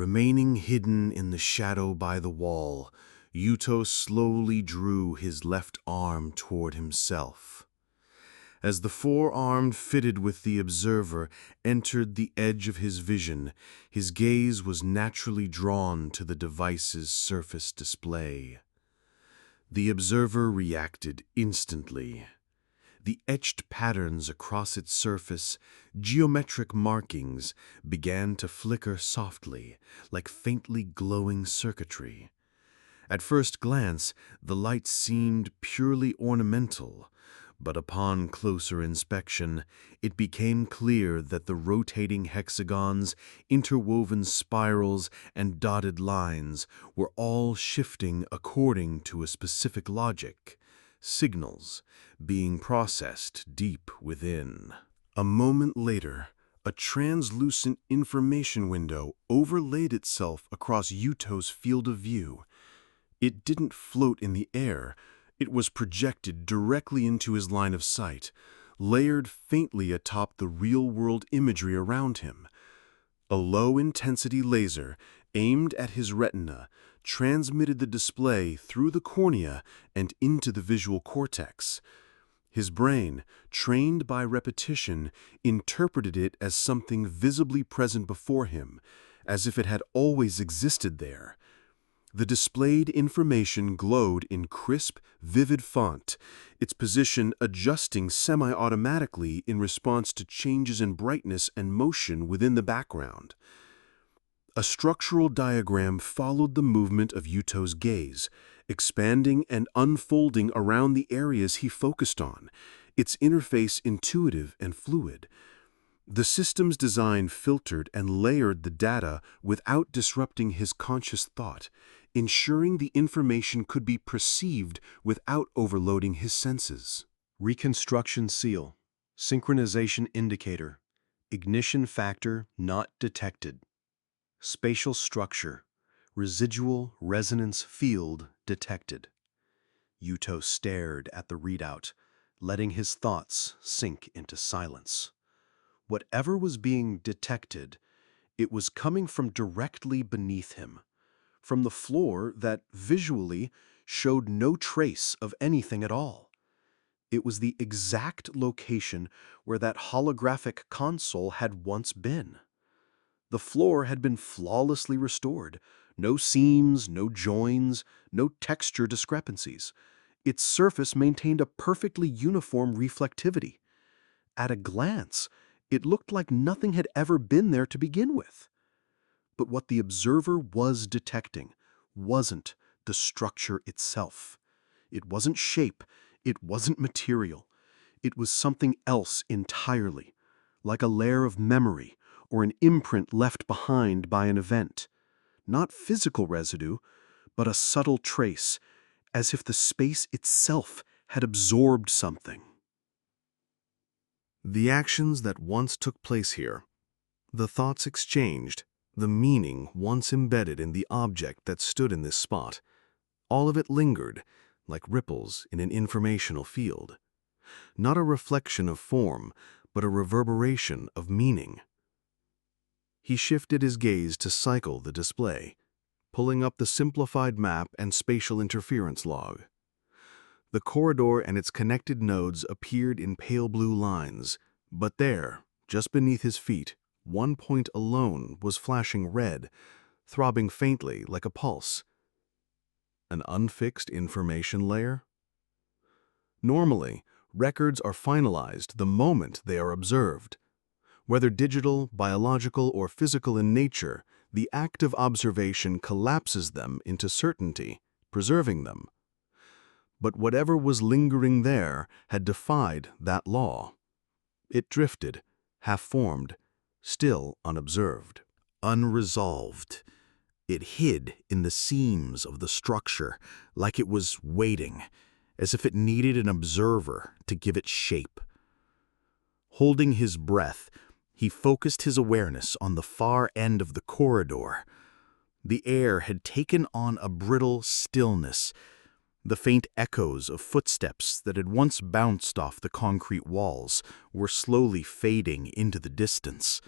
Remaining hidden in the shadow by the wall, Yuto slowly drew his left arm toward himself. As the forearm fitted with the observer entered the edge of his vision, his gaze was naturally drawn to the device's surface display. The observer reacted instantly. The etched patterns across its surface, geometric markings, began to flicker softly, like faintly glowing circuitry. At first glance, the light seemed purely ornamental, but upon closer inspection, it became clear that the rotating hexagons, interwoven spirals, and dotted lines were all shifting according to a specific logic, signals being processed deep within. A moment later, a translucent information window overlaid itself across Yuto's field of view. It didn't float in the air. It was projected directly into his line of sight, layered faintly atop the real-world imagery around him. A low-intensity laser, aimed at his retina, transmitted the display through the cornea and into the visual cortex. His brain, trained by repetition, interpreted it as something visibly present before him, as if it had always existed there. The displayed information glowed in crisp, vivid font, its position adjusting semi-automatically in response to changes in brightness and motion within the background. A structural diagram followed the movement of Yuto's gaze, expanding and unfolding around the areas he focused on, its interface intuitive and fluid. The system's design filtered and layered the data without disrupting his conscious thought, ensuring the information could be perceived without overloading his senses. Reconstruction Seal, synchronization indicator, ignition factor not detected. Spatial structure, residual resonance field detected. Yuto stared at the readout, letting his thoughts sink into silence. Whatever was being detected, it was coming from directly beneath him, from the floor that visually showed no trace of anything at all. It was the exact location where that holographic console had once been. The floor had been flawlessly restored, no seams, no joins, no texture discrepancies. Its surface maintained a perfectly uniform reflectivity. At a glance, it looked like nothing had ever been there to begin with. But what the observer was detecting wasn't the structure itself. It wasn't shape, it wasn't material. It was something else entirely, like a layer of memory or an imprint left behind by an event. Not physical residue, but a subtle trace, as if the space itself had absorbed something. The actions that once took place here, the thoughts exchanged, the meaning once embedded in the object that stood in this spot, all of it lingered, like ripples in an informational field. Not a reflection of form, but a reverberation of meaning. He shifted his gaze to cycle the display, pulling up the simplified map and spatial interference log. The corridor and its connected nodes appeared in pale blue lines, but there, just beneath his feet, one point alone was flashing red, throbbing faintly like a pulse. An unfixed information layer? Normally, records are finalized the moment they are observed. Whether digital, biological, or physical in nature, the act of observation collapses them into certainty, preserving them. But whatever was lingering there had defied that law. It drifted, half-formed, still unobserved. Unresolved. It hid in the seams of the structure, like it was waiting, as if it needed an observer to give it shape. Holding his breath, he focused his awareness on the far end of the corridor. The air had taken on a brittle stillness. The faint echoes of footsteps that had once bounced off the concrete walls were slowly fading into the distance.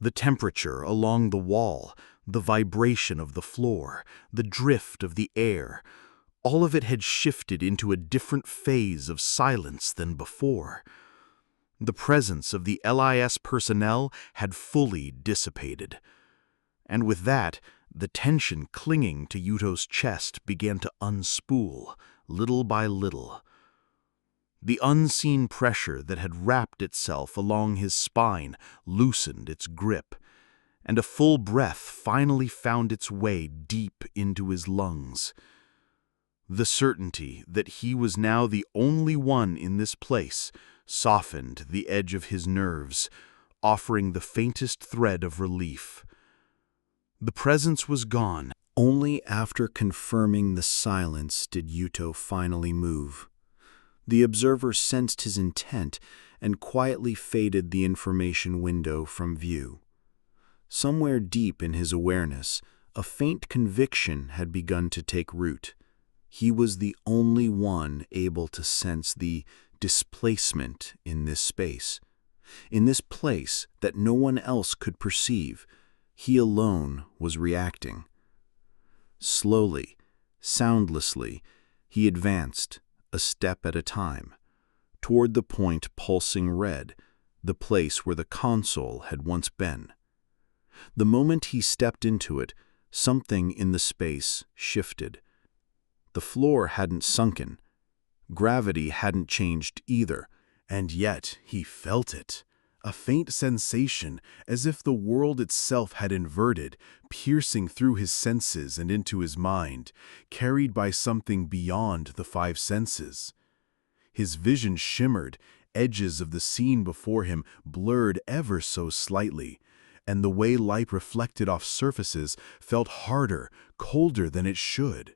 The temperature along the wall, The vibration of the floor, the drift of the air, all of it had shifted into a different phase of silence than before. The presence of the L.I.S. personnel had fully dissipated. And with that, the tension clinging to Yuto's chest began to unspool, little by little. The unseen pressure that had wrapped itself along his spine loosened its grip, and a full breath finally found its way deep into his lungs. The certainty that he was now the only one in this place softened the edge of his nerves, offering the faintest thread of relief. The presence was gone. Only after confirming the silence did Yuto finally move. The observer sensed his intent and quietly faded the information window from view. Somewhere deep in his awareness, a faint conviction had begun to take root. He was the only one able to sense the displacement in this space. In this place that no one else could perceive, he alone was reacting. Slowly, soundlessly, he advanced, a step at a time, toward the point pulsing red, the place where the console had once been. The moment he stepped into it, something in the space shifted. The floor hadn't sunken. Gravity hadn't changed either, and yet he felt it. A faint sensation, as if the world itself had inverted, piercing through his senses and into his mind, carried by something beyond the five senses. His vision shimmered, edges of the scene before him blurred ever so slightly, and the way light reflected off surfaces felt harder, colder than it should.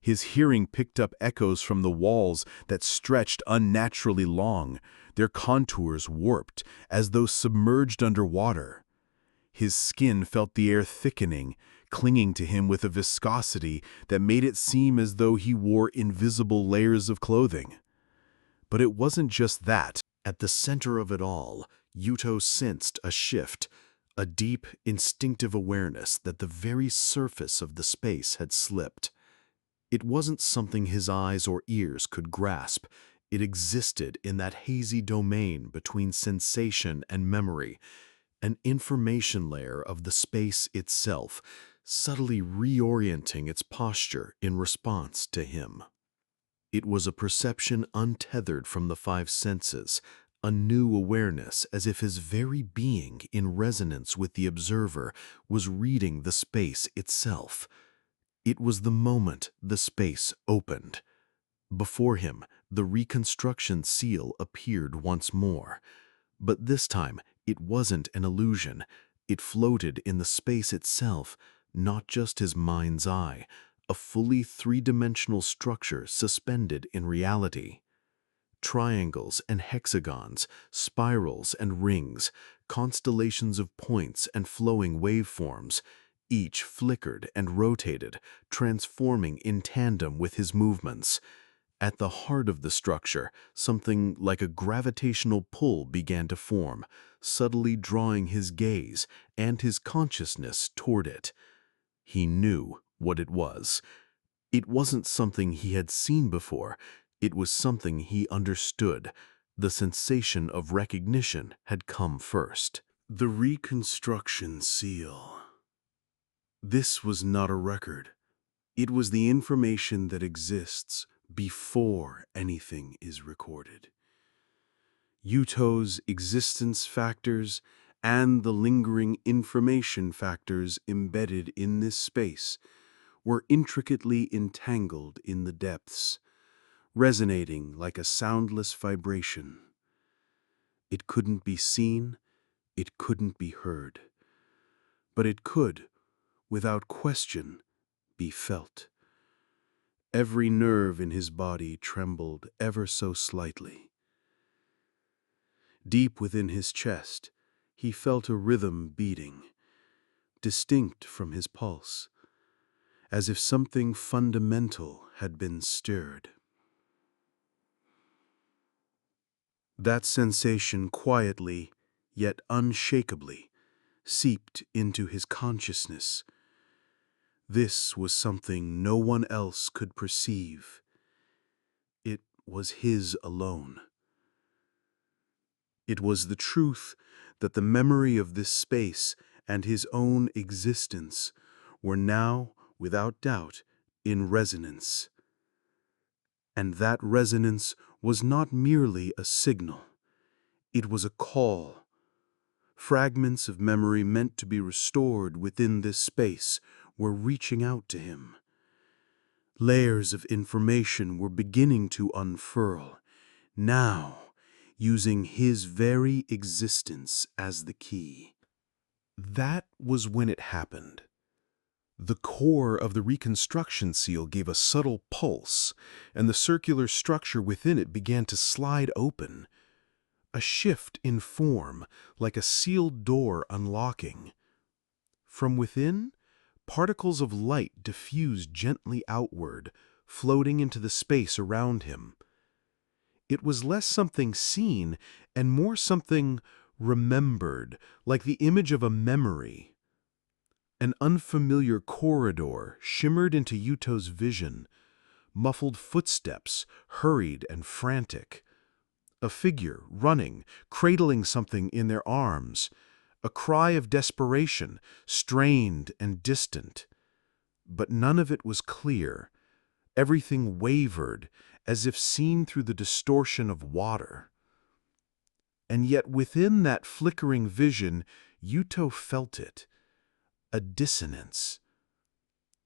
His hearing picked up echoes from the walls that stretched unnaturally long, their contours warped, as though submerged underwater. His skin felt the air thickening, clinging to him with a viscosity that made it seem as though he wore invisible layers of clothing. But it wasn't just that. At the center of it all, Yuto sensed a shift, a deep, instinctive awareness that the very surface of the space had slipped. It wasn't something his eyes or ears could grasp. It existed in that hazy domain between sensation and memory, an information layer of the space itself, subtly reorienting its posture in response to him. It was a perception untethered from the five senses, a new awareness as if his very being, in resonance with the observer, was reading the space itself. It was the moment the space opened. Before him, the Reconstruction Seal appeared once more. But this time, it wasn't an illusion. It floated in the space itself, not just his mind's eye, a fully three-dimensional structure suspended in reality. Triangles and hexagons, spirals and rings, constellations of points and flowing waveforms, each flickered and rotated, transforming in tandem with his movements. At the heart of the structure, something like a gravitational pull began to form, subtly drawing his gaze and his consciousness toward it. He knew what it was. It wasn't something he had seen before. It was something he understood. The sensation of recognition had come first. The Reconstruction Seal. This was not a record. It was the information that exists before anything is recorded. Yuto's existence factors and the lingering information factors embedded in this space were intricately entangled in the depths, resonating like a soundless vibration. It couldn't be seen, it couldn't be heard, but it could, without question, be felt. Every nerve in his body trembled ever so slightly. Deep within his chest, he felt a rhythm beating, distinct from his pulse, as if something fundamental had been stirred. That sensation quietly, yet unshakably, seeped into his consciousness. This was something no one else could perceive. It was his alone. It was the truth that the memory of this space and his own existence were now, without doubt, in resonance. And that resonance was not merely a signal. It was a call. Fragments of memory meant to be restored within this space were reaching out to him. Layers of information were beginning to unfurl, now using his very existence as the key. That was when it happened. The core of the Reconstruction Seal gave a subtle pulse, and the circular structure within it began to slide open. A shift in form, like a sealed door unlocking. From within, particles of light diffused gently outward, floating into the space around him. It was less something seen and more something remembered, like the image of a memory. An unfamiliar corridor shimmered into Yuto's vision. Muffled footsteps, hurried and frantic. A figure running, cradling something in their arms. A cry of desperation, strained and distant. But none of it was clear. Everything wavered, as if seen through the distortion of water. And yet within that flickering vision, Yuto felt it. A dissonance.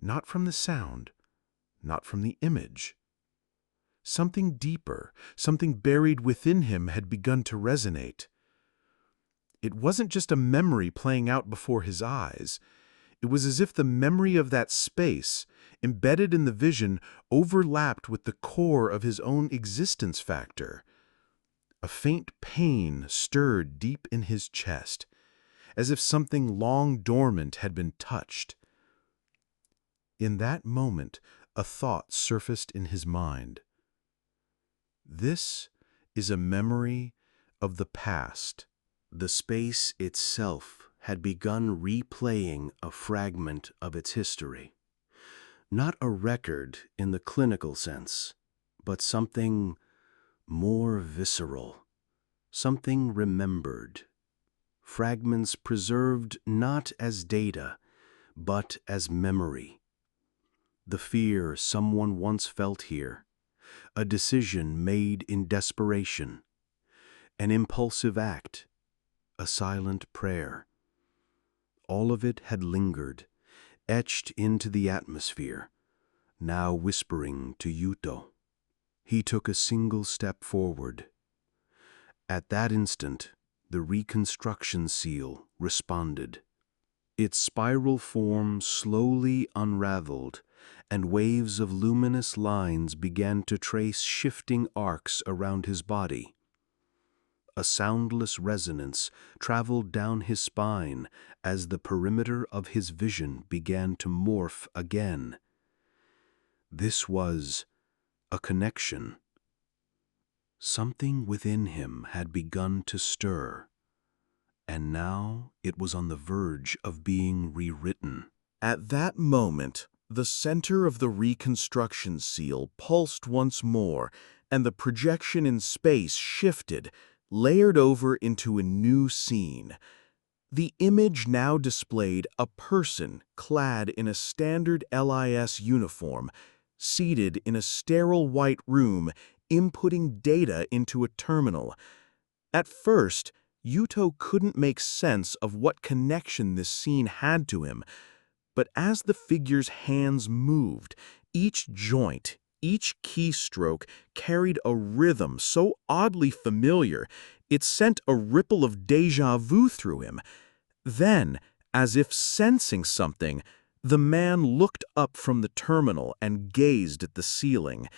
Not from the sound, not from the image. Something deeper, something buried within him had begun to resonate. It wasn't just a memory playing out before his eyes. It was as if the memory of that space, embedded in the vision, overlapped with the core of his own existence factor. A faint pain stirred deep in his chest, as if something long dormant had been touched. In that moment, a thought surfaced in his mind. This is a memory of the past. The space itself had begun replaying a fragment of its history. Not a record in the clinical sense, but something more visceral, something remembered. Fragments preserved not as data, but as memory. The fear someone once felt here, a decision made in desperation, an impulsive act, a silent prayer. All of it had lingered, etched into the atmosphere, now whispering to Yuto. He took a single step forward. At that instant, the Reconstruction Seal responded. Its spiral form slowly unraveled, and waves of luminous lines began to trace shifting arcs around his body. A soundless resonance traveled down his spine as the perimeter of his vision began to morph again. This was a connection. Something within him had begun to stir, and now it was on the verge of being rewritten. At that moment, the center of the Reconstruction Seal pulsed once more, and the projection in space shifted, layered over into a new scene. The image now displayed a person clad in a standard L.I.S. uniform, seated in a sterile white room, inputting data into a terminal. At first, Yuto couldn't make sense of what connection this scene had to him, but as the figure's hands moved, each joint, each keystroke carried a rhythm so oddly familiar, it sent a ripple of déjà vu through him. Then, as if sensing something, the man looked up from the terminal and gazed at the ceiling.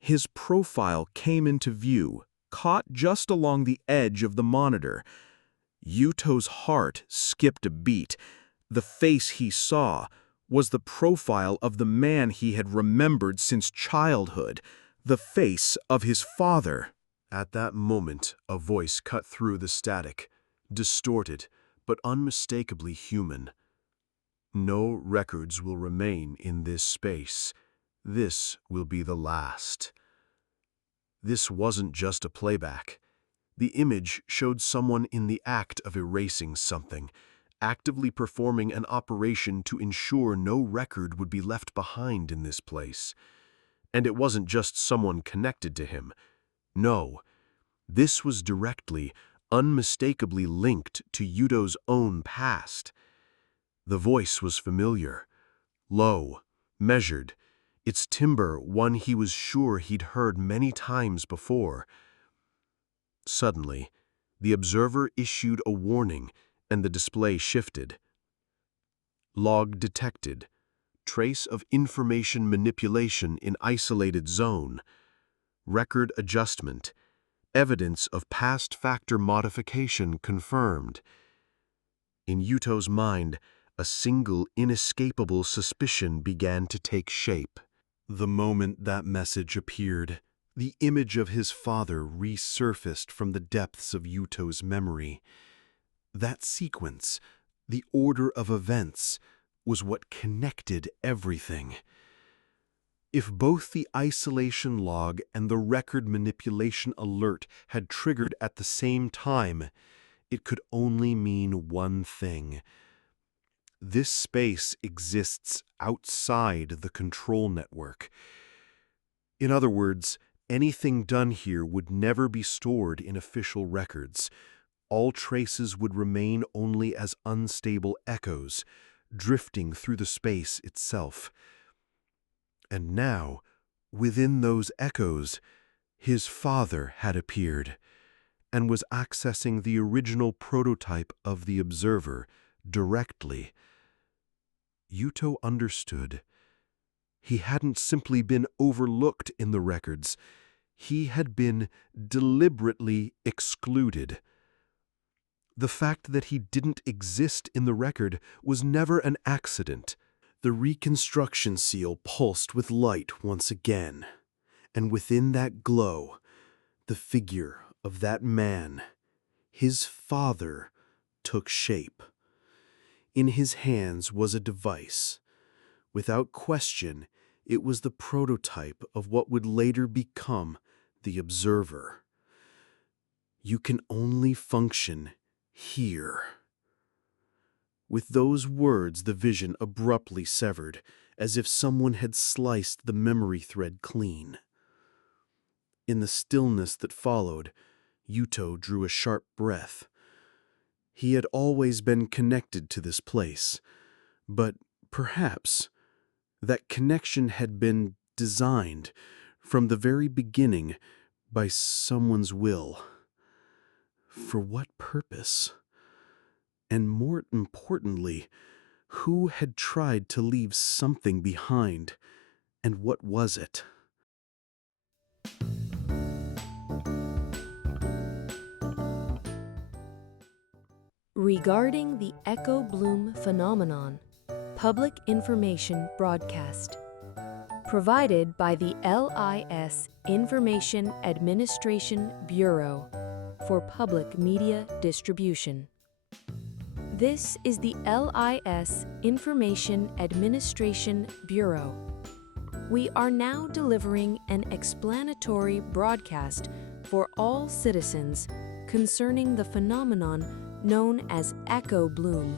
His profile came into view, caught just along the edge of the monitor. Yuto's heart skipped a beat. The face he saw was the profile of the man he had remembered since childhood, the face of his father. At that moment, a voice cut through the static, distorted, but unmistakably human. No records will remain in this space. This will be the last. This wasn't just a playback. The image showed someone in the act of erasing something, actively performing an operation to ensure no record would be left behind in this place. And it wasn't just someone connected to him. No, this was directly, unmistakably linked to Yuto's own past. The voice was familiar, low, measured, its timbre one he was sure he'd heard many times before. Suddenly, the observer issued a warning, and the display shifted. Log detected. Trace of information manipulation in isolated zone. Record adjustment. Evidence of past factor modification confirmed. In Yuto's mind, a single inescapable suspicion began to take shape. The moment that message appeared, the image of his father resurfaced from the depths of Yuto's memory. That sequence, the order of events, was what connected everything. If both the isolation log and the record manipulation alert had triggered at the same time, it could only mean one thing. This space exists outside the control network. In other words, anything done here would never be stored in official records. All traces would remain only as unstable echoes, drifting through the space itself. And now, within those echoes, his father had appeared, and was accessing the original prototype of the observer directly. Yuto understood. He hadn't simply been overlooked in the records. He had been deliberately excluded. The fact that he didn't exist in the record was never an accident. The Reconstruction Seal pulsed with light once again, and within that glow, the figure of that man, his father, took shape. In his hands was a device. Without question, it was the prototype of what would later become the observer. You can only function here. With those words, the vision abruptly severed, as if someone had sliced the memory thread clean. In the stillness that followed, Yuto drew a sharp breath. He had always been connected to this place, but perhaps that connection had been designed from the very beginning by someone's will. For what purpose? And more importantly, who had tried to leave something behind, and what was it? Regarding the Echo Bloom phenomenon, public information broadcast. Provided by the L.I.S. Information Administration Bureau for public media distribution. This is the L.I.S. Information Administration Bureau. We are now delivering an explanatory broadcast for all citizens concerning the phenomenon known as echo bloom,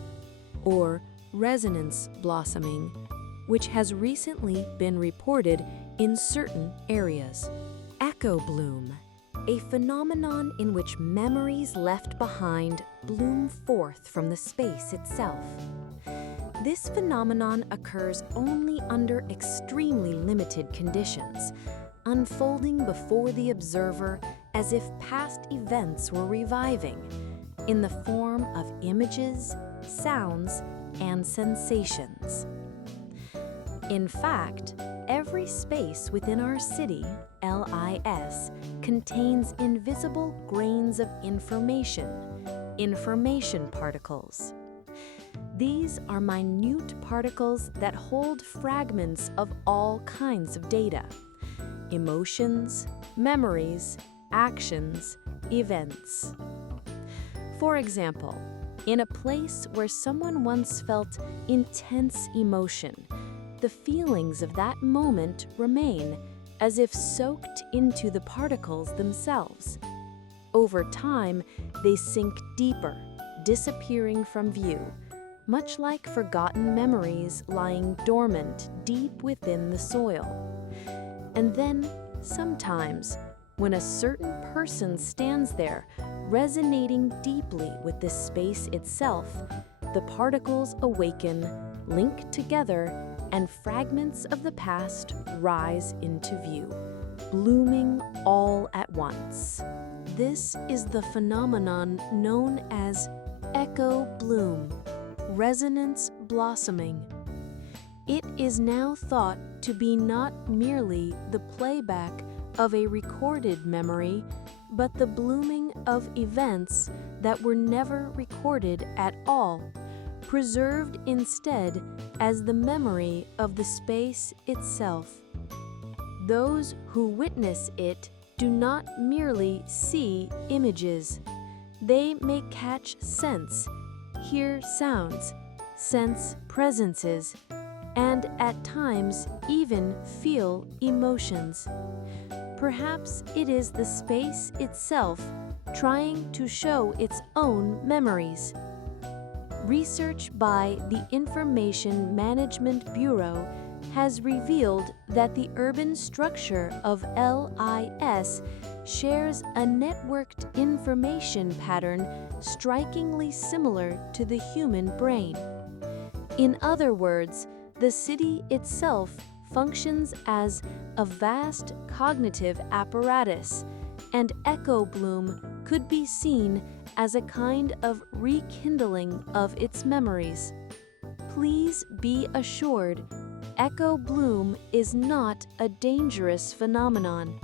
or resonance blossoming, which has recently been reported in certain areas. Echo bloom, a phenomenon in which memories left behind bloom forth from the space itself. This phenomenon occurs only under extremely limited conditions, unfolding before the observer as if past events were reviving, in the form of images, sounds, and sensations. In fact, every space within our city, L.I.S., contains invisible grains of information particles. These are minute particles that hold fragments of all kinds of data: emotions, memories, actions, events. For example, In a place where someone once felt intense emotion, the feelings of that moment remain, as if soaked into the particles themselves. Over time, they sink deeper, disappearing from view, much like forgotten memories lying dormant deep within the soil. And then, sometimes, when a certain person stands there, resonating deeply with the space itself, the particles awaken, link together, and fragments of the past rise into view, blooming all at once. This is the phenomenon known as echo bloom, resonance blossoming. It is now thought to be not merely the playback of a recorded memory, but the blooming of events that were never recorded at all, preserved instead as the memory of the space itself. Those who witness it do not merely see images. They may catch scents, hear sounds, sense presences, and at times even feel emotions. Perhaps it is the space itself trying to show its own memories. Research by the Information Management Bureau has revealed that the urban structure of L.I.S. shares a networked information pattern strikingly similar to the human brain. In other words, the city itself functions as a vast cognitive apparatus, and echo bloom could be seen as a kind of rekindling of its memories. Please be assured, echo bloom is not a dangerous phenomenon.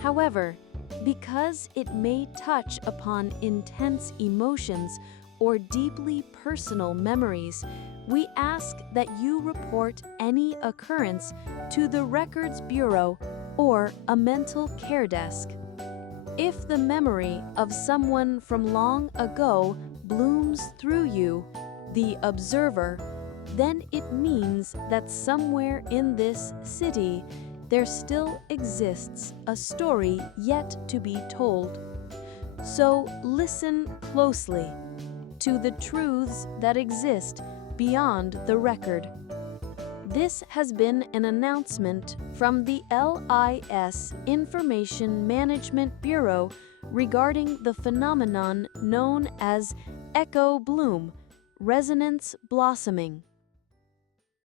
However, because it may touch upon intense emotions or deeply personal memories, we ask that you report any occurrence to the Records Bureau or a mental care desk. If the memory of someone from long ago blooms through you, the observer, then it means that somewhere in this city there still exists a story yet to be told. So listen closely to the truths that exist beyond the record. This has been an announcement from the L.I.S. Information Management Bureau regarding the phenomenon known as echo bloom, resonance blossoming.